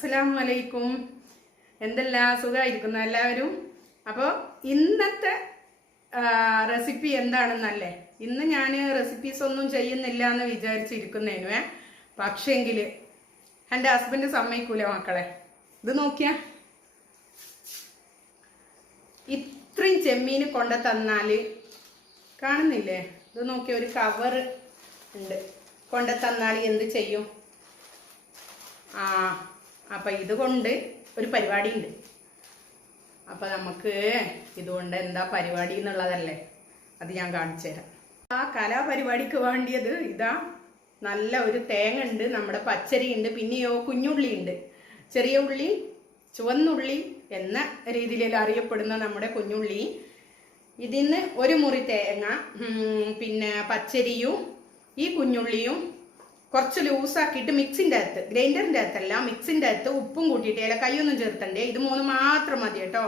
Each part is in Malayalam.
അസ്സലാമു അലൈക്കും എന്തെല്ലാം? സുഖമായിരിക്കുന്നു എല്ലാവരും? അപ്പോൾ ഇന്നത്തെ റെസിപ്പി എന്താണെന്നല്ലേ? ഇന്ന് ഞാൻ റെസിപ്പീസ് ഒന്നും ചെയ്യുന്നില്ല എന്ന് വിചാരിച്ചിരിക്കുന്നതിനുവേ പക്ഷേങ്കിൽ എന്റെ ഹസ്ബൻഡ് സമ്മതിക്കൂല മക്കളെ. ഇത് നോക്കിയാ. ഇത്രയും ചെമ്മീൻ കൊണ്ട തന്നാൽ കാണുന്നില്ലേ? ഇത് നോക്കിയ ഒരു കവർ ഉണ്ട്. കൊണ്ട തന്നാൽ എന്ത് ചെയ്യും? ആ അപ്പം ഇതുകൊണ്ട് ഒരു പരിപാടി ഉണ്ട് അപ്പം നമുക്ക് ഇതുകൊണ്ട് എന്താ പരിപാടി എന്നുള്ളതല്ലേ? അത് ഞാൻ കാണിച്ചു തരാം. ആ കലാപരിപാടിക്ക് വേണ്ടിയത് ഇതാ നല്ല ഒരു തേങ്ങ ഉണ്ട് നമ്മുടെ പച്ചരി ഉണ്ട് പിന്നെയോ കുഞ്ഞുള്ളി ഉണ്ട് ചെറിയ ഉള്ളി ചുവന്നുള്ളി എന്ന രീതിയിൽ അറിയപ്പെടുന്ന നമ്മുടെ കുഞ്ഞുള്ളി. ഇതിന്ന് ഒരു മുറി തേങ്ങ പിന്നെ പച്ചരിയും ഈ കുഞ്ഞുള്ളിയും കുറച്ച് ലൂസാക്കിയിട്ട് മിക്സിന്റെ അകത്ത് ഗ്രൈൻഡറിന്റെ അകത്തല്ല മിക്സിന്റെ അകത്ത് ഉപ്പും കൂട്ടിയിട്ട് ഇല കൈയൊന്നും ചേർത്തണ്ടേ? ഇത് മൂന്ന് മാത്രം മതി കേട്ടോ.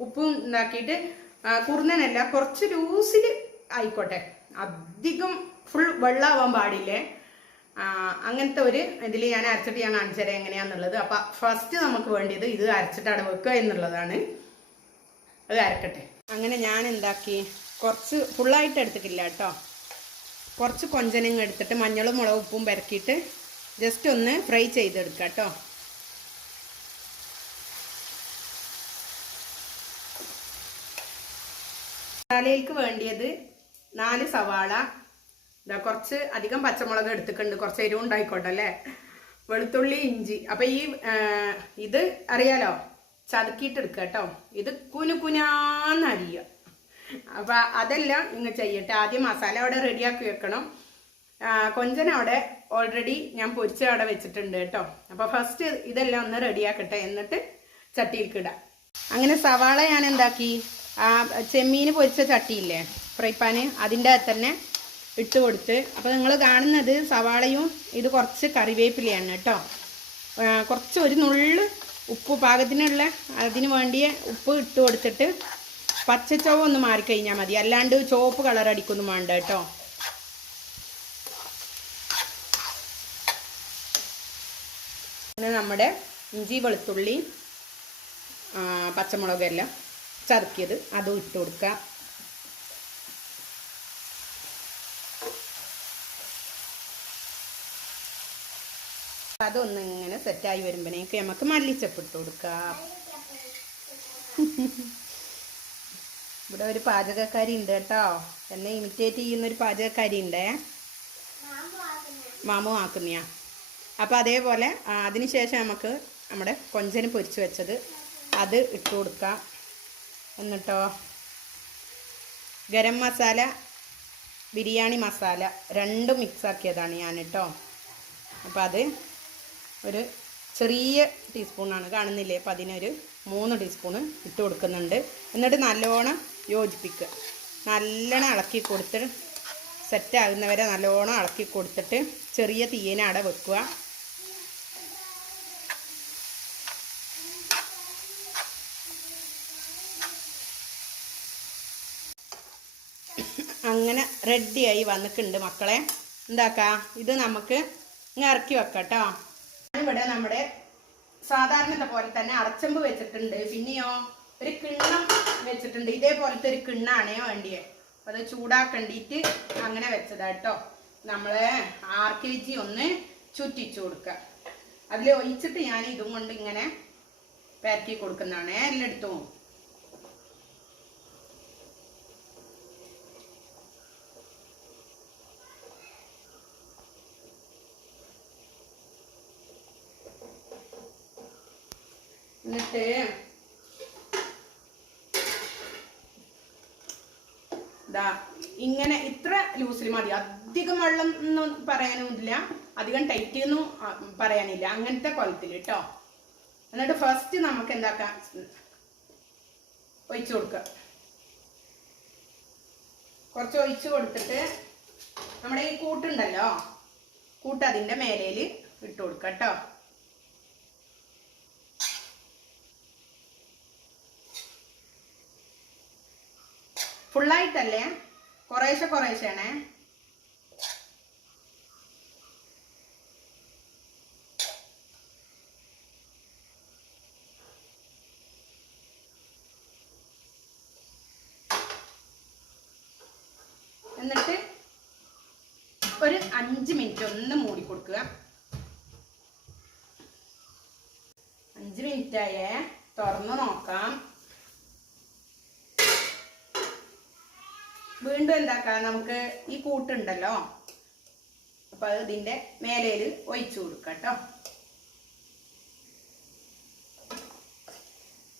ഉപ്പും ഇതാക്കിയിട്ട് ആ, കുറുന്നനല്ല കുറച്ച് ലൂസിൽ ആയിക്കോട്ടെ. അധികം ഫുൾ വെള്ളമാവാൻ പാടില്ലേ? അങ്ങനത്തെ ഒരു ഇതിൽ ഞാൻ അരച്ചിട്ട് ഞാൻ കാണിച്ചു തരാം എങ്ങനെയാന്നുള്ളത്. അപ്പം ഫസ്റ്റ് നമുക്ക് വേണ്ടിയത് ഇത് അരച്ചിട്ടാണ് വെക്കുക എന്നുള്ളതാണ്. അത് അരക്കട്ടെ. അങ്ങനെ ഞാൻ എന്താക്കി കുറച്ച് ഫുള്ളായിട്ട് എടുത്തിട്ടില്ല കേട്ടോ. കുറച്ച് കൊഞ്ചനങ്ങ് എടുത്തിട്ട് മഞ്ഞളും മുളക് ഉപ്പും പരക്കിയിട്ട് ജസ്റ്റ് ഒന്ന് ഫ്രൈ ചെയ്തെടുക്കുക കേട്ടോ. മസാലയിലേക്ക് വേണ്ടിയത് നാല് സവാള. ഇതാ കുറച്ച് അധികം പച്ചമുളക് എടുത്തിട്ടുണ്ട്. കുറച്ച് എരിവ് ഉണ്ടായിക്കോട്ടെ അല്ലേ? വെളുത്തുള്ളി ഇഞ്ചി. അപ്പം ഈ ഇത് അറിയാലോ? ചതുക്കിയിട്ട് എടുക്കുക കേട്ടോ. ഇത് കുനു കുനാന്നരിയുക അപ്പം അതെല്ലാം നിങ്ങൾ ചെയ്യട്ടെ. ആദ്യം മസാല അവിടെ റെഡിയാക്കി വെക്കണം. കൊഞ്ചൻ അവിടെ ഓൾറെഡി ഞാൻ പൊരിച്ച അവിടെ വെച്ചിട്ടുണ്ട് കേട്ടോ. അപ്പോൾ ഫസ്റ്റ് ഇതെല്ലാം ഒന്ന് റെഡിയാക്കട്ടെ എന്നിട്ട് ചട്ടിയിലേക്ക് ഇടാം. അങ്ങനെ സവാള ഞാൻ എന്താക്കി? ആ ചെമ്മീൻ പൊരിച്ച ചട്ടിയില്ലേ ഫ്രൈ പാന് അതിന്റെ അകത്ത് തന്നെ ഇട്ട് കൊടുത്ത്. അപ്പോൾ നിങ്ങൾ കാണുന്നത് സവാളയും ഇത് കുറച്ച് കറിവേപ്പിലയാണ് കേട്ടോ. കുറച്ച് ഒരു നുള്ള് ഉപ്പ് പാകത്തിനുള്ള അതിന് വേണ്ടിയ ഉപ്പ് ഇട്ട് കൊടുത്തിട്ട് പച്ചച്ചോവ ഒന്ന് മാറിക്കഴിഞ്ഞാൽ മതി. അല്ലാണ്ട് ചുവപ്പ് കളർ അടിക്കൊന്നും വേണ്ട കേട്ടോ. നമ്മുടെ ഇഞ്ചി വെളുത്തുള്ളി പച്ചമുളക് എല്ലാം ചതുക്കിയത്. അതും ഇട്ട് കൊടുക്കുക അതൊന്ന് ഇങ്ങനെ സെറ്റായി വരുമ്പോഴേക്ക് നമുക്ക് മല്ലിച്ചപ്പ് ഇട്ട് കൊടുക്കാം. ഇവിടെ ഒരു പാചകക്കാരി ഉണ്ട് കേട്ടോ. എന്നെ ഇമിറ്റേറ്റ് ചെയ്യുന്ന ഒരു പാചകക്കാരി ഉണ്ടേ. മാമു ആക്കുന്നയാ. അപ്പോൾ അതേപോലെ അതിന് ശേഷം നമുക്ക് നമ്മുടെ കൊഞ്ചന് പൊരിച്ച് വെച്ചത് അത് ഇട്ട് കൊടുക്കാം. എന്നിട്ടോ? ഗരം മസാല ബിരിയാണി മസാല രണ്ടും മിക്സ് ആക്കിയതാണ് ഞാൻ കേട്ടോ അപ്പോൾ അത് ഒരു ചെറിയ ടീസ്പൂണാണ് കാണുന്നില്ലേ? അപ്പോൾ അതിനൊരു മൂന്ന് ടീസ്പൂണ് ഇട്ട് കൊടുക്കുന്നുണ്ട്. എന്നിട്ട് നല്ലോണം യോജിപ്പിക്കുക. നല്ലോണം ഇളക്കി കൊടുത്ത് സെറ്റാകുന്നവരെ നല്ലോണം ഇളക്കി കൊടുത്തിട്ട് ചെറിയ തീയന അട വെക്കുക. അങ്ങനെ റെഡിയായി വന്നിട്ടുണ്ട് മക്കളെ. എന്താക്കാം? ഇത് നമുക്ക് ഇറക്കി വെക്കട്ടോ ഇവിടെ നമ്മുടെ സാധാരണത്തെ പോലെ തന്നെ അടച്ചമ്പ് വെച്ചിട്ടുണ്ട്. പിന്നെയോ? ഒരു കിണ്ണം വെച്ചിട്ടുണ്ട്. ഇതേപോലത്തെ ഒരു കിണ്ണാണേ വേണ്ടിയേ. അത് ചൂടാക്കണ്ടിട്ട് അങ്ങനെ വെച്ചതാ കേട്ടോ നമ്മളെ ആർ കെ ജി ഒന്ന് ചുറ്റിച്ചു കൊടുക്കുക അതിൽ ഒഴിച്ചിട്ട് ഞാൻ ഇതും കൊണ്ട് ഇങ്ങനെ പരക്കി കൊടുക്കുന്നതാണ്. എല്ലായിടത്തും എന്നിട്ട് ദാ ഇങ്ങനെ ഇത്ര ലൂസിൽ മതി. അധികം വെള്ളം എന്ന് പറയാനുമില്ല അധികം ടൈറ്റ് എന്നും പറയാനില്ല. അങ്ങനത്തെ കൊലത്തിൽ കേട്ടോ എന്നിട്ട് ഫസ്റ്റ് നമുക്ക് എന്താക്കാം? ഒഴിച്ചു കൊടുക്കുക കുറച്ച് ഒഴിച്ചു കൊടുത്തിട്ട് നമ്മുടെ ഈ കൂട്ടുണ്ടല്ലോ? കൂട്ട് അതിന്റെ മേലയിൽ ഇട്ട് കൊടുക്കുക കേട്ടോ ഫുള്ളായിട്ടല്ലേ? കുറേശ്ശെ കുറേശ്ശെയാണേ. എന്നിട്ട് ഒരു അഞ്ച് മിനിറ്റ് ഒന്ന് മൂടി കൊടുക്കുക. അഞ്ച് മിനിറ്റായേ. തുറന്നു നോക്കാം. വീണ്ടും എന്താക്കാം നമുക്ക് ഈ കൂട്ടുണ്ടല്ലോ. അപ്പൊ അത് ഇതിന്റെ മേലയിൽ ഒഴിച്ചു കൊടുക്കട്ടോ കേട്ടോ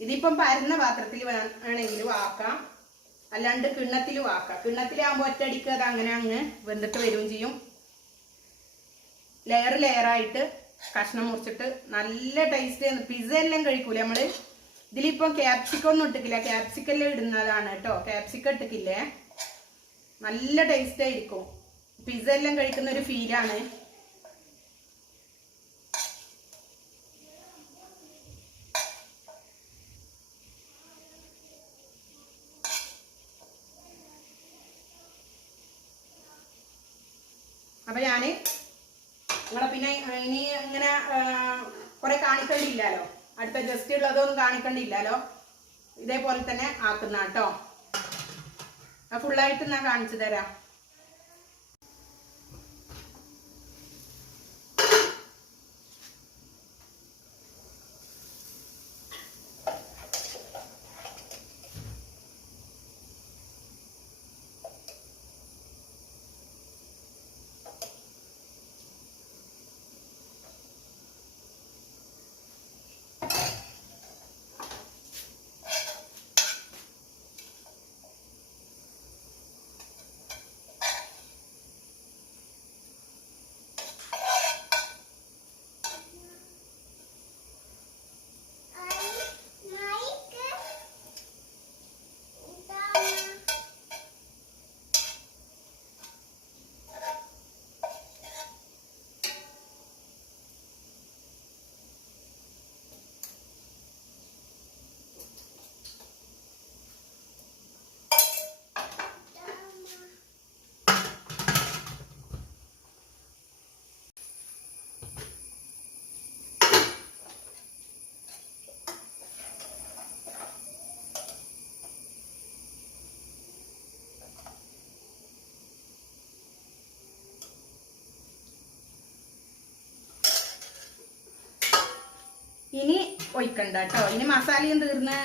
ഇതിപ്പം പരന്ന പാത്രത്തിൽ വേണമെങ്കിലും ആക്കാം. അല്ലാണ്ട് കിണ്ണത്തിലും ആക്കാം. കിണ്ണത്തിലാകുമ്പോൾ ഒറ്റടിക്ക് അത് അങ്ങനെ അങ്ങ് വെന്തിട്ട് വരികയും ചെയ്യും. ലെയർ ലെയറായിട്ട് കഷ്ണം മുറിച്ചിട്ട് നല്ല ടേസ്റ്റ് പിസ്സ എല്ലാം കഴിക്കൂലേ നമ്മൾ? ഇതിലിപ്പോൾ ക്യാപ്സിക്കം ഒന്നും ഇട്ടിക്കില്ല ക്യാപ്സിക്കല്ലേ ഇടുന്നതാണ് കേട്ടോ ക്യാപ്സിക്കം ഇട്ടിക്കില്ലേ നല്ല ടേസ്റ്റ് ആയിരിക്കും. പിസ്സ എല്ലാം കഴിക്കുന്ന ഒരു ഫീലാണ് അപ്പൊ ഞാൻ നിങ്ങളെ പിന്നെ ഇനി ഇങ്ങനെ കുറെ കാണിക്കണ്ടില്ലല്ലോ അടുത്ത ജസ്റ്റ് ഉള്ളതൊന്നും കാണിക്കണ്ടില്ലല്ലോ ഇതേപോലെ തന്നെ ആക്കുന്ന കേട്ടോ ഫുള്ളായിട്ട് ഞാൻ കാണിച്ചു തരാം. ഇനി ഒഴിക്കണ്ട കേട്ടോ ഇനി മസാലയും തീർന്ന്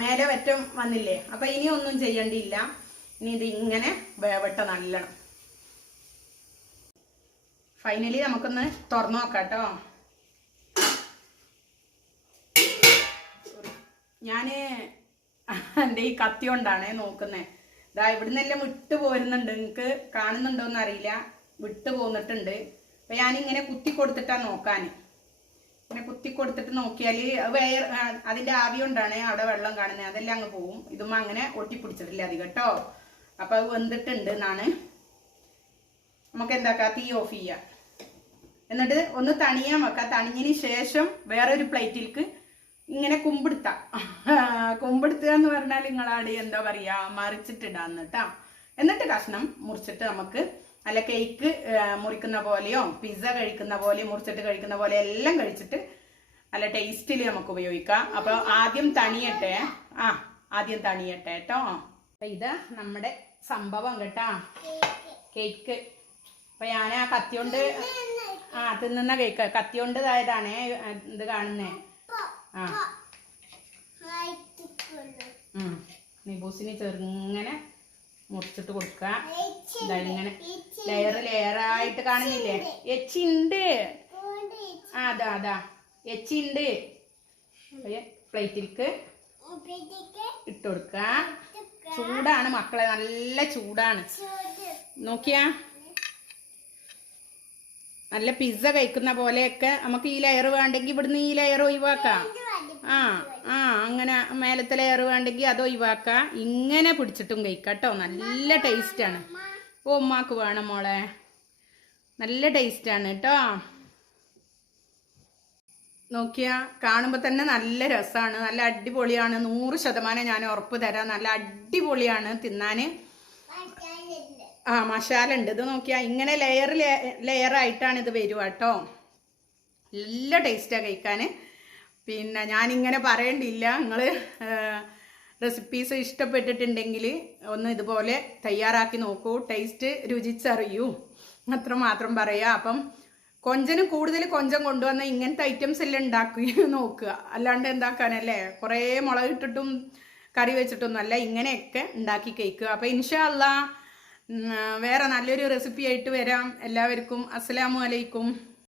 മേലെ വറ്റം വന്നില്ലേ? അപ്പൊ ഇനി ഒന്നും ചെയ്യേണ്ടിയില്ല. ഇനി ഇത് ഇങ്ങനെ വേവട്ട നല്ലണം. ഫൈനലി നമുക്കൊന്ന് തുറന്നു നോക്കാം കേട്ടോ ഞാൻ എന്റെ ഈ കത്തി കൊണ്ടാണ് നോക്കുന്നേ. ഇതാ ഇവിടുന്നെല്ലാം വിട്ടു പോരുന്നുണ്ട് നിങ്ങൾക്ക് കാണുന്നുണ്ടോന്ന് അറിയില്ല. വിട്ടു പോന്നിട്ടുണ്ട് അപ്പൊ ഞാനിങ്ങനെ കുത്തി കൊടുത്തിട്ടാ നോക്കാന്. ഇങ്ങനെ കുത്തി കൊടുത്തിട്ട് നോക്കിയാൽ വേർ അതിന്റെ ആവി കൊണ്ടാണ് അവിടെ വെള്ളം കാണുന്നത് അതെല്ലാം അങ്ങ് പോവും. ഇതും അങ്ങനെ ഒട്ടിപ്പിടിച്ചിട്ടില്ല അധികം കേട്ടോ. അപ്പൊ അത് വെന്തിട്ടുണ്ട് എന്നാണ്. നമുക്ക് എന്താക്കാം? തീ ഓഫ് ചെയ്യാം. എന്നിട്ട് ഒന്ന് തണിയാൻ വെക്കാം തണിഞ്ഞതിന് ശേഷം വേറൊരു പ്ലേറ്റിലേക്ക് ഇങ്ങനെ കുമ്പിടുത്ത. കുമ്പിടുത്തുക എന്ന് പറഞ്ഞാൽ നിങ്ങളാടി എന്താ പറയാ? മറിച്ചിട്ടിടാന്ന് കേട്ടാ എന്നിട്ട് കഷ്ണം മുറിച്ചിട്ട് നമുക്ക് അല്ല കേക്ക് മുറിക്കുന്ന പോലെയോ പിസ്സ കഴിക്കുന്ന പോലെയോ മുറിച്ചിട്ട് കഴിക്കുന്ന പോലെ എല്ലാം കഴിച്ചിട്ട് നല്ല ടേസ്റ്റിൽ നമുക്ക് ഉപയോഗിക്കാം. അപ്പൊ ആദ്യം തണിയട്ടെ. ആ ആദ്യം തണിയട്ടെ കേട്ടോ ഇത് നമ്മുടെ സംഭവം കേട്ടാ. കേക്ക് അപ്പൊ ഞാൻ ആ കത്തിയോണ്ട് ആ തിന്നുന്ന കേക്ക് കത്തിയോണ്ട് ഇതായതാണേ ഇത് കാണുന്നേ. ആ. നിബൂസിന് ചെറുങ്ങനെ മുറിച്ചിട്ട് കൊടുക്കുക. ഇങ്ങനെ ലെയർ ലെയറായിട്ട് കാണുന്നില്ലേ? എച്ചിണ്ട്. അതാ അതാ. എച്ചിണ്ട്. പ്ലേറ്റിലേക്ക് ഇട്ട് കൊടുക്കുക. ചൂടാണ് മക്കളെ നല്ല ചൂടാണ്. നോക്കിയാ? നല്ല പിസ്സ കഴിക്കുന്ന പോലെയൊക്കെ നമുക്ക് ഈ ലെയർ വേണ്ടെങ്കിൽ ഇവിടുന്ന് ഈ ലെയർ ഒഴിവാക്കാം. ആ ആ അങ്ങനെ മേലത്തെ ലെയർ വേണ്ടെങ്കിൽ അത് ഒഴിവാക്കാം. ഇങ്ങനെ പിടിച്ചിട്ടും കഴിക്കാം കേട്ടോ. നല്ല ടേസ്റ്റാണ് ഓ ഉമ്മാക്ക് വേണം മോളെ. നല്ല ടേസ്റ്റാണ് കേട്ടോ. നോക്കിയാ കാണുമ്പോൾ തന്നെ നല്ല രസമാണ് നല്ല അടിപൊളിയാണ്. നൂറ് ശതമാനം ഞാൻ ഉറപ്പ് തരാം. നല്ല അടിപൊളിയാണ് തിന്നാൻ ആ മസാല ഉണ്ട്. ഇത് നോക്കിയാ ഇങ്ങനെ ലെയർ ലെയർ ആയിട്ടാണ് ഇത് വരുവാട്ടോ നല്ല ടേസ്റ്റാണ് കഴിക്കാൻ പിന്നെ ഞാനിങ്ങനെ പറയണ്ടില്ല. നിങ്ങൾ റെസിപ്പീസ് ഇഷ്ടപ്പെട്ടിട്ടുണ്ടെങ്കിൽ ഒന്ന് ഇതുപോലെ തയ്യാറാക്കി നോക്കൂ. ടേസ്റ്റ് രുചിച്ചറിയൂ. അത്ര മാത്രം പറയാം. അപ്പം കൊഞ്ചന് കൂടുതൽ കൊഞ്ചം കൊണ്ടുവന്ന ഇങ്ങനത്തെ ഐറ്റംസ് എല്ലാം ഉണ്ടാക്കി നോക്കുക. അല്ലാണ്ട് എന്താക്കാനല്ലേ? കുറേ മുളക് ഇട്ടിട്ടും കറി വെച്ചിട്ടൊന്നും അല്ല. ഇങ്ങനെയൊക്കെ ഉണ്ടാക്കി കഴിക്കുക. അപ്പം ഇൻഷാല്ല വേറെ നല്ലൊരു റെസിപ്പി ആയിട്ട് വരാം. എല്ലാവർക്കും അസ്സലാമു അലൈക്കും.